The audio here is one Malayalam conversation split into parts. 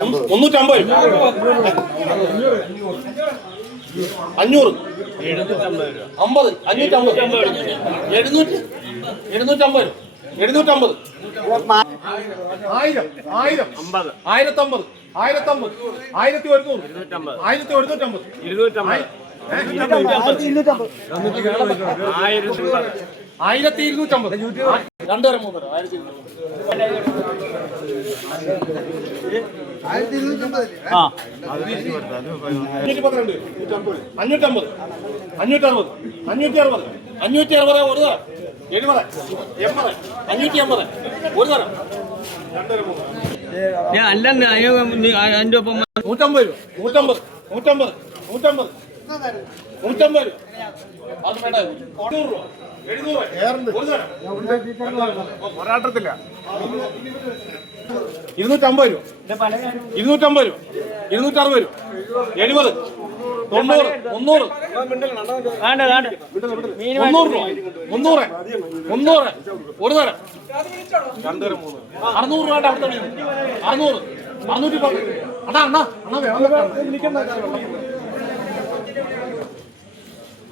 350 500 50 550 750 750 1000 1050 1150 പോരാട്ടത്തില്ല 250 രൂപ 250 രൂപ 260 രൂപ 70 90 300 ഒരു തരം 600 രൂപ 600 610 അണ്ണാ അണ്ണാ അണ്ണാ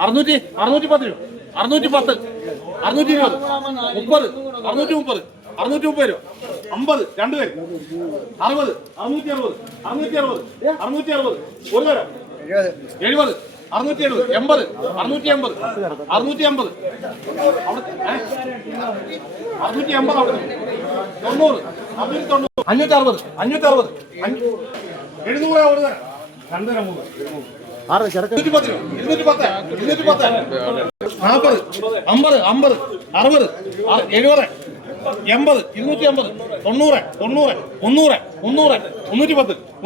അറുന്നൂറ്റി 610 രൂപ 610 620 30 630 630 രൂപ 50 രണ്ടുപേര് 60 660 660 ഒരു തരം 70 670 80 680 680 680 അവിടെ 90 560 560 700 ഒരു തരം രണ്ടുതരം 210 210 210 40 50 50 60 70 80 250 90 90 300 300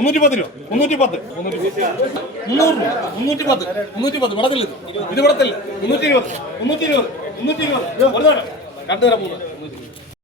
310 310 രൂപ 310 310 വടത്തില്ല ഇത് വടത്തില്ല 320 320 320 ഒരു തരം രണ്ടുതരം 3